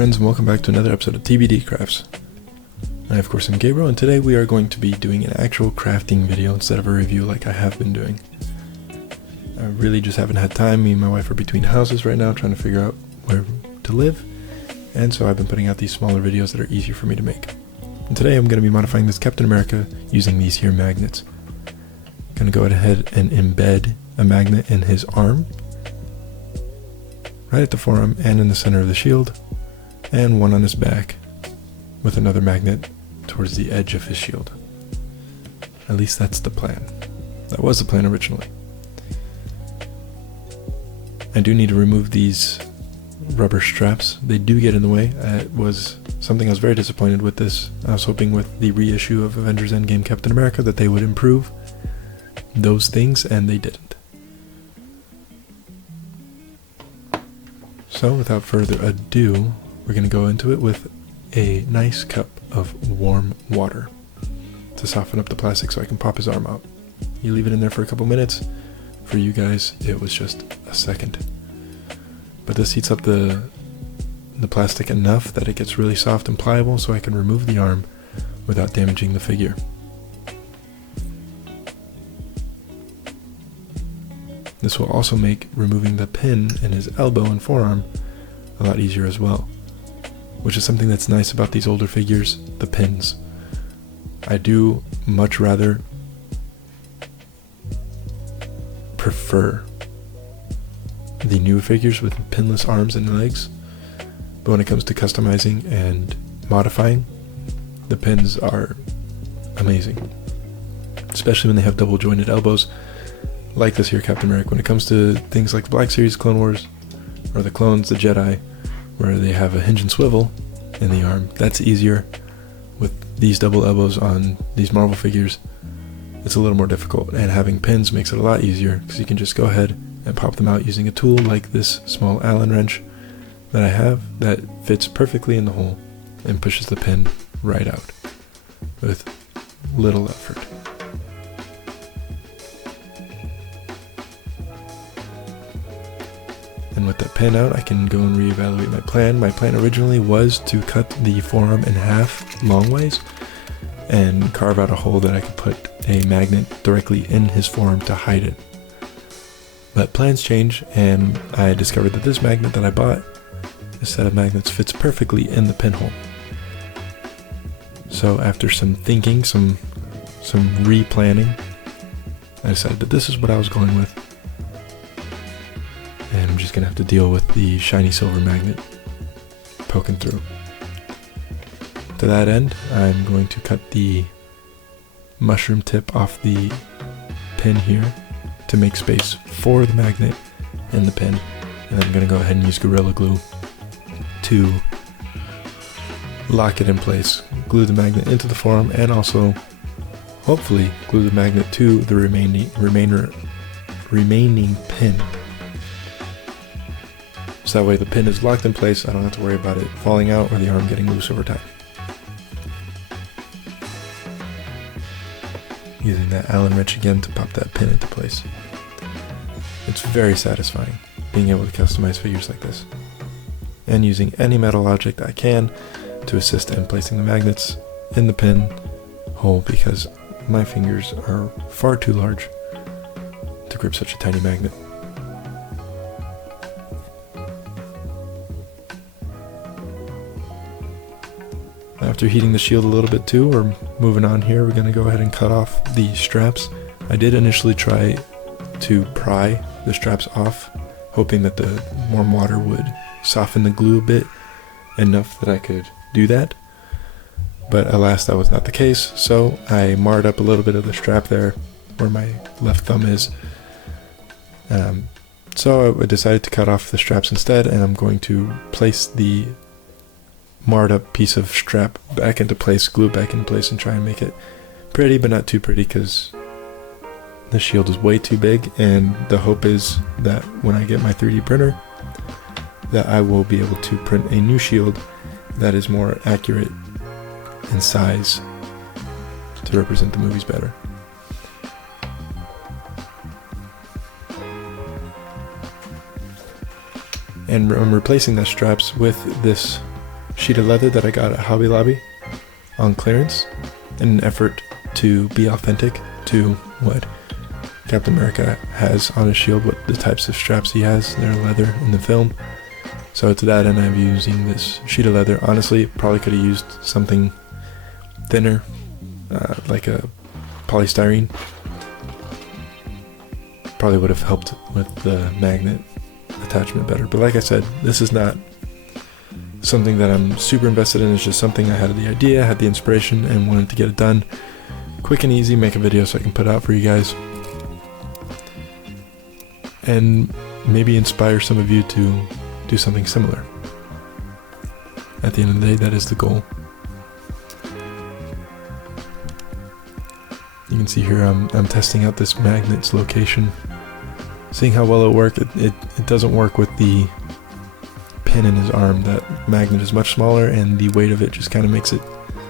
friends, and welcome back to another episode of TBD Crafts. I, of course, am Gabriel, and today we are going to be doing an actual crafting video instead of a review like I have been doing. I really just haven't had time. Me and my wife are between houses right now trying to figure out where to live, and so I've been putting out these smaller videos that are easier for me to make. And today I'm going to be modifying this Captain America using these here magnets. I'm going to go ahead and embed a magnet in his arm, right at the forearm and in the center of the shield, and one on his back with another magnet towards the edge of his shield. At least that's the plan. That was the plan originally. I do need to remove these rubber straps. They do get in the way. It was something I was very disappointed with this. I was hoping with the reissue of Avengers Endgame Captain America that they would improve those things, and they didn't. So without further ado, we're going to go into it with a nice cup of warm water to soften up the plastic so I can pop his arm out. You leave it in there for a couple minutes. For you guys, it was just a second. But this heats up the plastic enough that it gets really soft and pliable so I can remove the arm without damaging the figure. This will also make removing the pin in his elbow and forearm a lot easier as well, which is something that's nice about these older figures, the pins. I do much rather prefer the new figures with pinless arms and legs, but when it comes to customizing and modifying, the pins are amazing, especially when they have double jointed elbows like this here Captain America. When it comes to things like the Black Series, Clone Wars, or the Clones, the Jedi, where they have a hinge and swivel in the arm, that's easier. With these double elbows on these Marvel figures, it's a little more difficult, and having pins makes it a lot easier because you can just go ahead and pop them out using a tool like this small Allen wrench that I have that fits perfectly in the hole and pushes the pin right out with little effort. And with that pin out, I can go and reevaluate my plan. My plan originally was to cut the forearm in half long ways and carve out a hole that I could put a magnet directly in his forearm to hide it. But plans change, and I discovered that this magnet that I bought, this set of magnets, fits perfectly in the pinhole. So after some thinking, some replanning, I decided that this is what I was going with. And I'm just going to have to deal with the shiny silver magnet poking through. To that end, I'm going to cut the mushroom tip off the pin here to make space for the magnet and the pin. And then I'm going to go ahead and use Gorilla Glue to lock it in place, glue the magnet into the forearm, and also hopefully glue the magnet to the remaining pin. So that way the pin is locked in place, I don't have to worry about it falling out or the arm getting loose over time. Using that Allen wrench again to pop that pin into place. It's very satisfying being able to customize figures like this, and using any metal object I can to assist in placing the magnets in the pin hole, because my fingers are far too large to grip such a tiny magnet. After heating the shield a little bit too, we're moving on here. We're going to go ahead and cut off the straps. I did initially try to pry the straps off, hoping that the warm water would soften the glue a bit enough that I could do that. But alas, that was not the case, so I marred up a little bit of the strap there where my left thumb is. So I decided to cut off the straps instead, and I'm going to place the marred up piece of strap back into place, glue it back in place, and try and make it pretty, but not too pretty, because the shield is way too big, and the hope is that when I get my 3D printer that I will be able to print a new shield that is more accurate in size to represent the movies better. And I'm replacing the straps with this sheet of leather that I got at Hobby Lobby on clearance in an effort to be authentic to what Captain America has on his shield, what the types of straps he has. They're leather in the film. So to that end, I'm using this sheet of leather. Honestly, probably could have used something thinner, like a polystyrene. Probably would have helped with the magnet attachment better. But like I said, this is not something that I'm super invested in. It's just something I had the idea, had the inspiration, and wanted to get it done quick and easy, make a video so I can put it out for you guys. And maybe inspire some of you to do something similar. At the end of the day, that is the goal. You can see here I'm testing out this magnet's location, seeing how well it'll work. It doesn't work with the pin in his arm. That magnet is much smaller and the weight of it just kind of makes it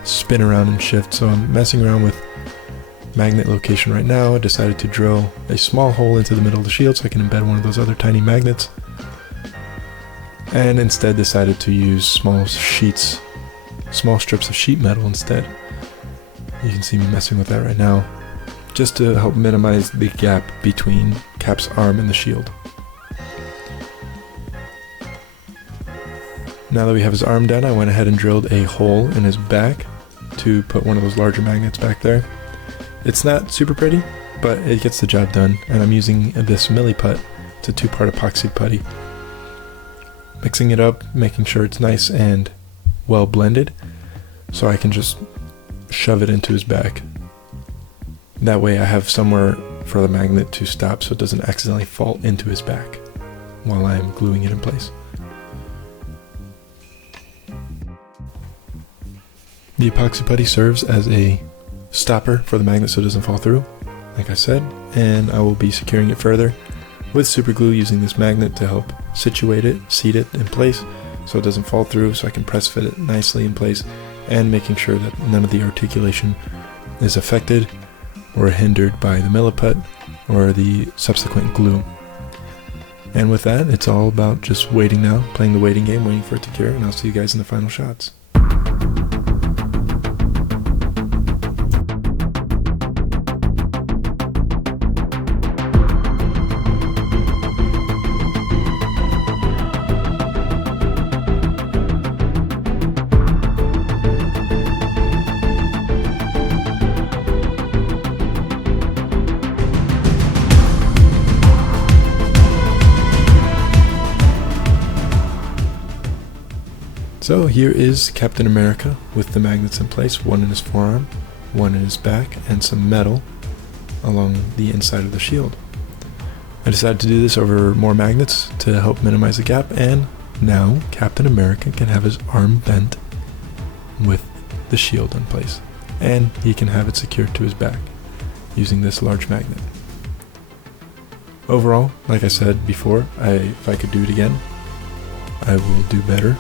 spin around and shift. So I'm messing around with magnet location right now. I decided to drill a small hole into the middle of the shield so I can embed one of those other tiny magnets, and instead decided to use small strips of sheet metal instead. You can see me messing with that right now, just to help minimize the gap between Cap's arm and the shield. Now that we have his arm done, I went ahead and drilled a hole in his back to put one of those larger magnets back there. It's not super pretty, but it gets the job done, and I'm using this Milliput. It's a 2-part epoxy putty. Mixing it up, making sure it's nice and well blended, so I can just shove it into his back. That way I have somewhere for the magnet to stop so it doesn't accidentally fall into his back while I am gluing it in place. The epoxy putty serves as a stopper for the magnet so it doesn't fall through, like I said, and I will be securing it further with super glue using this magnet to help seat it in place so it doesn't fall through, so I can press fit it nicely in place, and making sure that none of the articulation is affected or hindered by the Milliput or the subsequent glue. And with that, it's all about just waiting now, playing the waiting game, waiting for it to cure, and I'll see you guys in the final shots. So here is Captain America with the magnets in place, one in his forearm, one in his back, and some metal along the inside of the shield. I decided to do this over more magnets to help minimize the gap, and now Captain America can have his arm bent with the shield in place, and he can have it secured to his back using this large magnet. Overall, like I said before, if I could do it again, I will do better.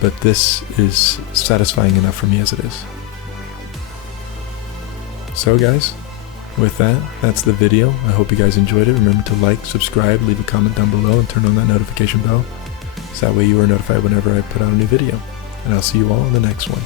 But this is satisfying enough for me as it is. So guys, with that, that's the video. I hope you guys enjoyed it. Remember to like, subscribe, leave a comment down below, and turn on that notification bell, so that way you are notified whenever I put out a new video. And I'll see you all in the next one.